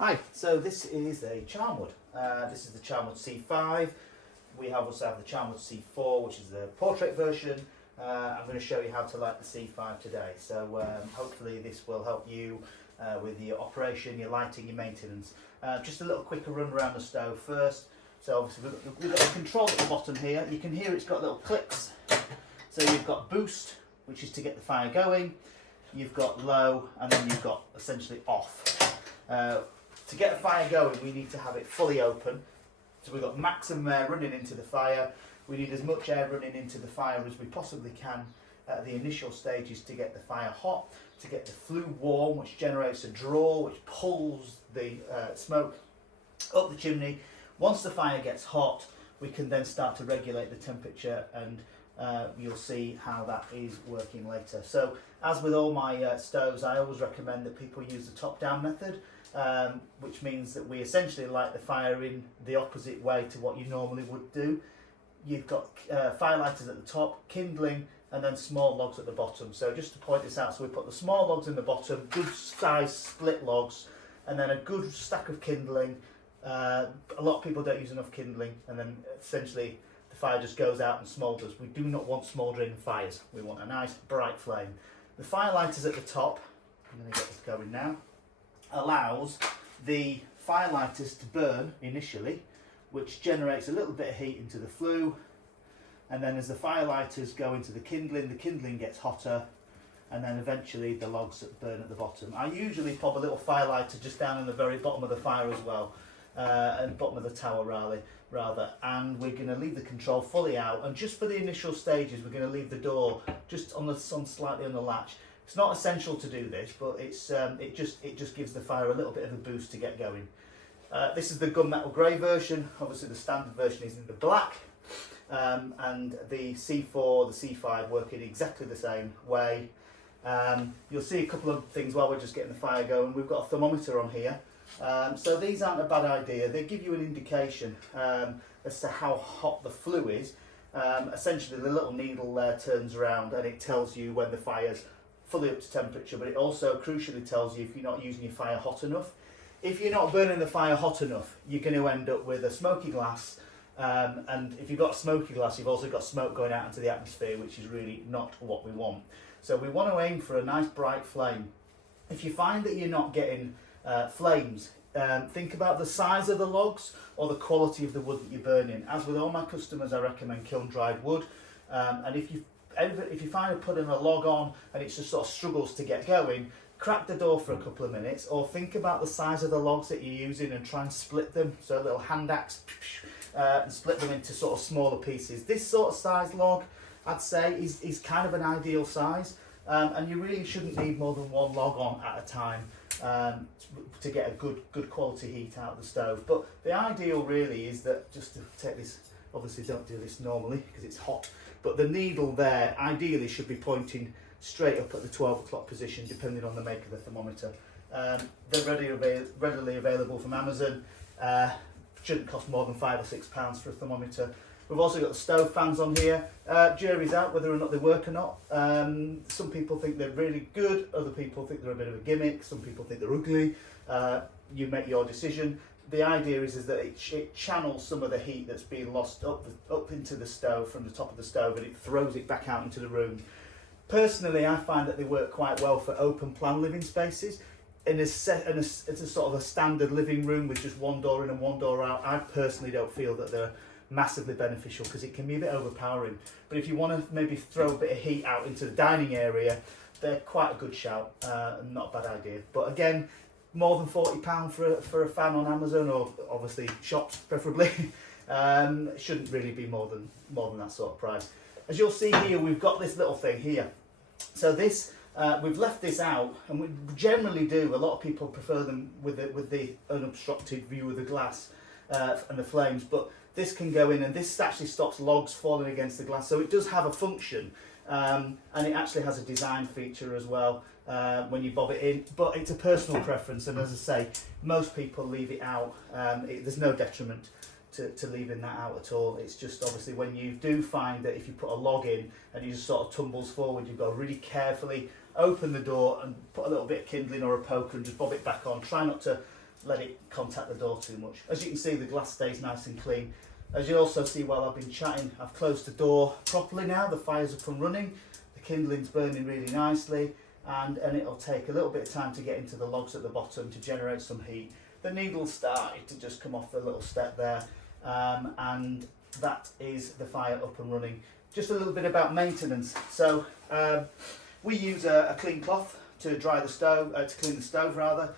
Hi, so this is a Charnwood. This is the Charnwood C5. We also have the Charnwood C4, which is the portrait version. I'm going to show you how to light the C5 today. So hopefully this will help you with your operation, your lighting, your maintenance. Just a little quicker run around the stove first. So obviously we've got a control at the bottom here. You can hear it's got little clicks. So you've got boost, which is to get the fire going. You've got low, and then you've got essentially off. To get a fire going, we need to have it fully open. So we've got maximum air running into the fire. We need as much air running into the fire as we possibly can at the initial stages to get the fire hot, to get the flue warm, which generates a draw, which pulls the smoke up the chimney. Once the fire gets hot, we can then start to regulate the temperature, and you'll see how that is working later. So as with all my stoves, I always recommend that people use the top-down method, which means that we essentially light the fire in the opposite way to what you normally would do. You've got fire lighters at the top, kindling, and then small logs at the bottom. So just to point this out, so we put the small logs in the bottom, good size split logs, and then a good stack of kindling. A lot of people don't use enough kindling, and then essentially the fire just goes out and smoulders. We do not want smouldering fires. We want a nice bright flame. The fire lighters at the top, I'm going to get this going now, allows the fire lighters to burn initially, which generates a little bit of heat into the flue, and then as the fire lighters go into the kindling gets hotter, and then eventually the logs burn at the bottom. I usually pop a little fire lighter just down in the very bottom of the fire as well, and bottom of the tower rather, and we're going to leave the control fully out, and just for the initial stages we're going to leave the door just on slightly on the latch. It's not essential to do this, but it just gives the fire a little bit of a boost to get going. This is the gunmetal grey version. Obviously the standard version is in the black, and the C4, the C5 work in exactly the same way. You'll see a couple of things while we're just getting the fire going. We've got a thermometer on here. So these aren't a bad idea. They give you an indication as to how hot the flue is. Essentially the little needle there turns around and it tells you when the fire's fully up to temperature, but it also crucially tells you if you're not using your fire hot enough. If you're not burning the fire hot enough, you're going to end up with a smoky glass, and if you've got smoky glass, you've also got smoke going out into the atmosphere, which is really not what we want. So we want to aim for a nice bright flame. If you find that you're not getting flames, think about the size of the logs or the quality of the wood that you're burning. As with all my customers, I recommend kiln dried wood, and if you find putting a log on and it just sort of struggles to get going, crack the door for a couple of minutes, or think about the size of the logs that you're using and try and split them. So a little hand axe, and split them into sort of smaller pieces. This sort of size log, I'd say, is kind of an ideal size, and you really shouldn't need more than one log on at a time to get a good quality heat out of the stove. But the ideal really is that, just to take this, obviously don't do this normally because it's hot, but the needle there ideally should be pointing straight up at the 12 o'clock position, depending on the make of the thermometer. They're readily available from Amazon. Shouldn't cost more than £5 or £6 for a thermometer. We've also got the stove fans on here. Jury's out whether or not they work or not. Some people think they're really good, other people think they're a bit of a gimmick, some people think they're ugly. You make your decision. The idea is that it channels some of the heat that's being lost up into the stove from the top of the stove, and it throws it back out into the room. Personally, I find that they work quite well for open plan living spaces. It's a sort of a standard living room with just one door in and one door out. I personally don't feel that they're massively beneficial because it can be a bit overpowering. But if you want to maybe throw a bit of heat out into the dining area, they're quite a good shout, and not a bad idea. But again, more than £40 for a fan on Amazon, or obviously shops preferably, shouldn't really be more than that sort of price. As you'll see here, we've got this little thing here. So this, we've left this out, and we generally do. A lot of people prefer them with the unobstructed view of the glass and the flames, but this can go in, and this actually stops logs falling against the glass. So it does have a function, and it actually has a design feature as well when you bob it in. But it's a personal preference, and as I say, most people leave it out. There's no detriment to leaving that out at all. It's just obviously when you do find that if you put a log in and you just sort of tumbles forward, you've got to really carefully open the door and put a little bit of kindling or a poker and just bob it back on. Try not to let it contact the door too much. As you can see, the glass stays nice and clean. As you also see while I've been chatting, I've closed the door properly now. The fire's up and running, the kindling's burning really nicely, and it'll take a little bit of time to get into the logs at the bottom to generate some heat. The needle's started to just come off the little step there, and that is the fire up and running. Just a little bit about maintenance. So we use a clean cloth to dry the stove, to clean the stove rather.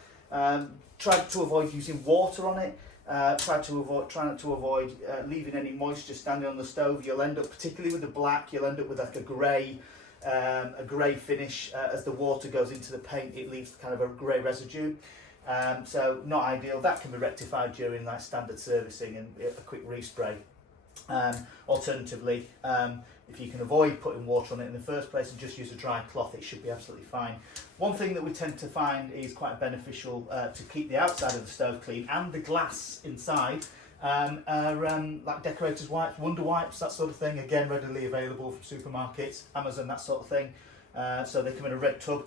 Try to avoid using water on it. Try not to avoid leaving any moisture standing on the stove. You'll end up, particularly with the black, you'll end up with like a grey finish. As the water goes into the paint, it leaves kind of a grey residue. So not ideal. That can be rectified during like standard servicing and a quick respray. Alternatively, if you can avoid putting water on it in the first place and just use a dry cloth, it should be absolutely fine. One thing that we tend to find is quite beneficial to keep the outside of the stove clean and the glass inside are like decorators wipes, Wonder Wipes, that sort of thing. Again, readily available from supermarkets, Amazon, that sort of thing. So they come in a red tub.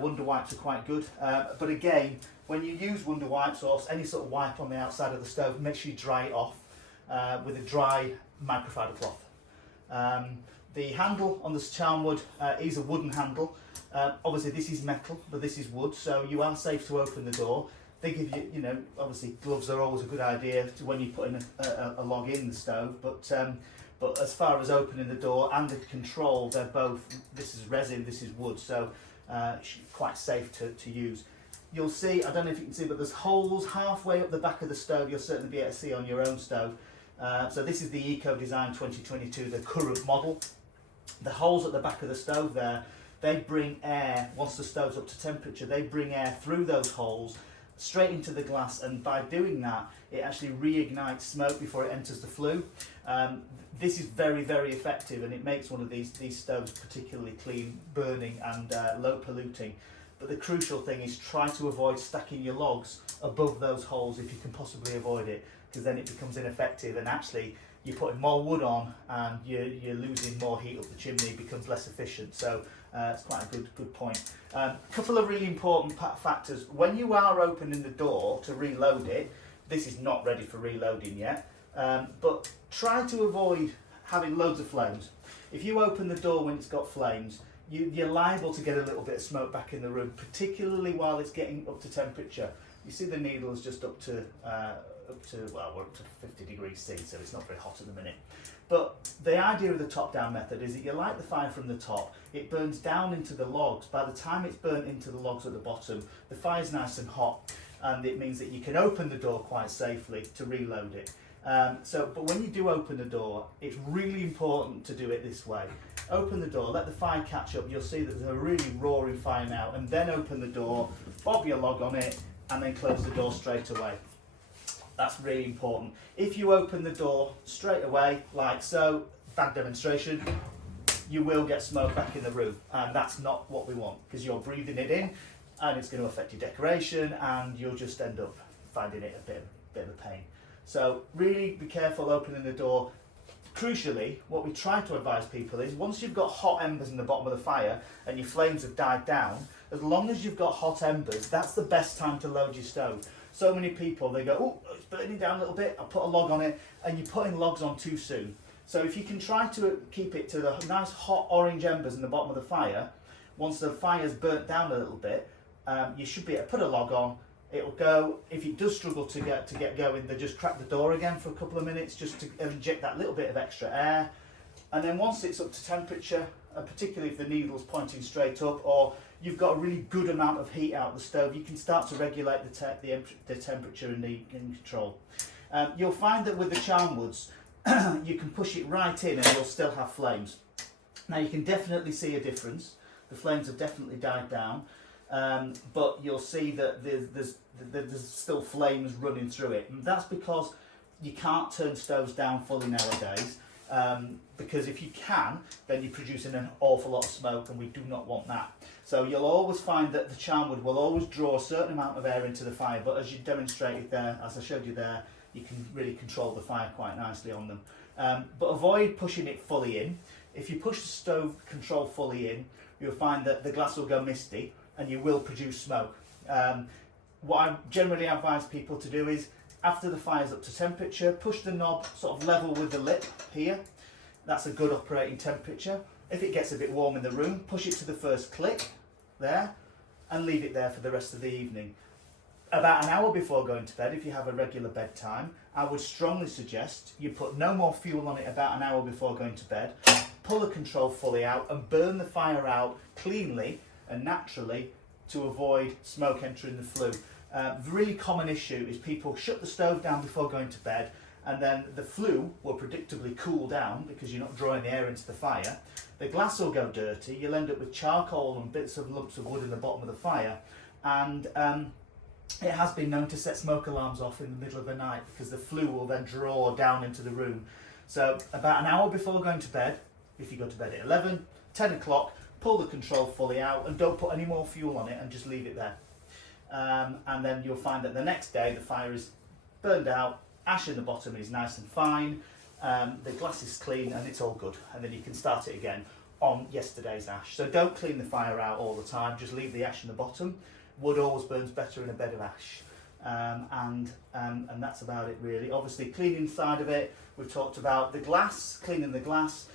Wonder Wipes are quite good. But again, when you use Wonder Wipes or any sort of wipe on the outside of the stove, make sure you dry it off with a dry microfiber cloth. The handle on this Charnwood is a wooden handle. Obviously this is metal, but this is wood, so you are safe to open the door. They give you, you know, obviously gloves are always a good idea to when you're putting a log in the stove, but as far as opening the door and the control, they're both, this is resin, this is wood, so quite safe to use. You'll see, I don't know if you can see, but there's holes halfway up the back of the stove. You'll certainly be able to see on your own stove. So this is the Eco Design 2022, the current model. The holes at the back of the stove there, they bring air, once the stove's up to temperature, they bring air through those holes straight into the glass, and by doing that, it actually reignites smoke before it enters the flue. This is very, very effective, and it makes one of these stoves particularly clean, burning and low polluting. But the crucial thing is try to avoid stacking your logs above those holes if you can possibly avoid it, because then it becomes ineffective, and actually you're putting more wood on and you're losing more heat up the chimney. It becomes less efficient. So it's quite a good point. A couple of really important factors. When you are opening the door to reload it, this is not ready for reloading yet, but try to avoid having loads of flames. If you open the door when it's got flames, you're liable to get a little bit of smoke back in the room, particularly while it's getting up to temperature. You see the needle is just up to well, we're up to 50 degrees C, so it's not very hot at the minute. But the idea of the top-down method is that you light the fire from the top, it burns down into the logs. By the time it's burnt into the logs at the bottom, the fire's nice and hot, and it means that you can open the door quite safely to reload it. But when you do open the door, it's really important to do it this way. Open the door, let the fire catch up, you'll see that there's a really roaring fire now, and then open the door, bob your log on it, and then close the door straight away. That's really important. If you open the door straight away, like so, bad demonstration, you will get smoke back in the room, and that's not what we want, because you're breathing it in, and it's going to affect your decoration, and you'll just end up finding it a bit of a pain. So really be careful opening the door. Crucially, what we try to advise people is once you've got hot embers in the bottom of the fire and your flames have died down, as long as you've got hot embers, that's the best time to load your stove. So many people, they go, oh, it's burning down a little bit, I'll put a log on it, and you're putting logs on too soon. So if you can try to keep it to the nice hot orange embers in the bottom of the fire, once the fire's burnt down a little bit, you should be able to put a log on. It'll go. If it does struggle to get going, then just crack the door again for a couple of minutes just to inject that little bit of extra air. And then once it's up to temperature, particularly if the needle's pointing straight up or you've got a really good amount of heat out of the stove, you can start to regulate the temperature and the control. You'll find that with the Charnwoods, you can push it right in and you'll still have flames. Now you can definitely see a difference. The flames have definitely died down. But you'll see that there's still flames running through it, and that's because you can't turn stoves down fully nowadays, because if you can, then you're producing an awful lot of smoke, and we do not want that. So you'll always find that the Charnwood will always draw a certain amount of air into the fire, but as you demonstrated there, as I showed you there, you can really control the fire quite nicely on them. But avoid pushing it fully in. If you push the stove control fully in, you'll find that the glass will go misty, and you will produce smoke. what I generally advise people to do is, after the fire's up to temperature, push the knob sort of level with the lip here. That's a good operating temperature. If it gets a bit warm in the room, push it to the first click there and leave it there for the rest of the evening. About an hour before going to bed, if you have a regular bedtime, I would strongly suggest you put no more fuel on it about an hour before going to bed, pull the control fully out and burn the fire out cleanly and naturally to avoid smoke entering the flue. The really common issue is people shut the stove down before going to bed, and then the flue will predictably cool down because you're not drawing the air into the fire. The glass will go dirty, you'll end up with charcoal and bits of lumps of wood in the bottom of the fire, and it has been known to set smoke alarms off in the middle of the night because the flue will then draw down into the room. So about an hour before going to bed, if you go to bed at 11, 10 o'clock, pull the control fully out and don't put any more fuel on it and just leave it there. And then you'll find that the next day the fire is burned out, ash in the bottom is nice and fine, the glass is clean and it's all good, and then you can start it again on yesterday's ash. So don't clean the fire out all the time, just leave the ash in the bottom. Wood always burns better in a bed of ash, and that's about it really. Obviously cleaning inside of it, we've talked about the glass, cleaning the glass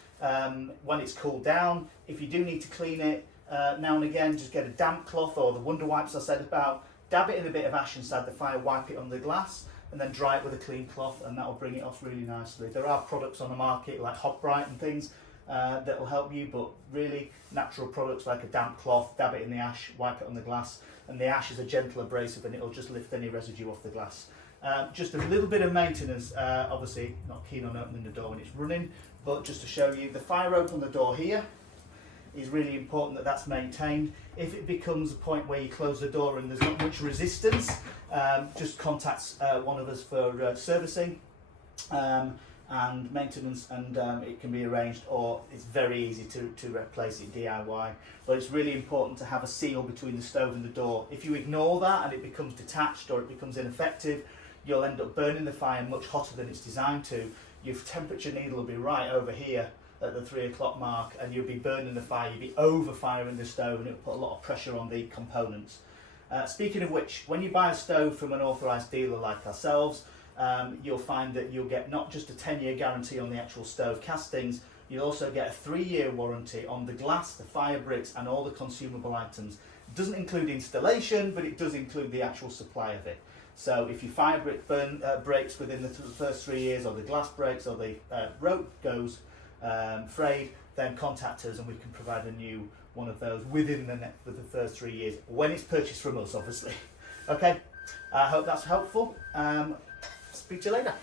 when it's cooled down. If you do need to clean it now and again, just get a damp cloth or the Wonder Wipes I said about, dab it in a bit of ash inside the fire, wipe it on the glass and then dry it with a clean cloth, and that will bring it off really nicely. There are products on the market like Hot Bright and things that will help you, but really natural products like a damp cloth, dab it in the ash, wipe it on the glass, and the ash is a gentle abrasive and it'll just lift any residue off the glass. Just a little bit of maintenance, obviously not keen on opening the door when it's running, but just to show you, the fire open the door here is really important that that's maintained. If it becomes a point where you close the door and there's not much resistance, just contact one of us for servicing and maintenance, and it can be arranged, or it's very easy to replace it DIY. But it's really important to have a seal between the stove and the door. If you ignore that and it becomes detached or it becomes ineffective, you'll end up burning the fire much hotter than it's designed to. Your temperature needle will be right over here at the 3 o'clock mark, and you'll be burning the fire, you'll be over firing the stove, and it'll put a lot of pressure on the components. Speaking of which, when you buy a stove from an authorised dealer like ourselves, you'll find that you'll get not just a 10-year guarantee on the actual stove castings, you'll also get a 3-year warranty on the glass, the fire bricks and all the consumable items. It doesn't include installation, but it does include the actual supply of it. So if your fire brick breaks within the first 3 years, or the glass breaks, or the rope goes frayed, then contact us and we can provide a new one of those within the first 3 years, when it's purchased from us, obviously. Okay, I hope that's helpful. Speak to you later.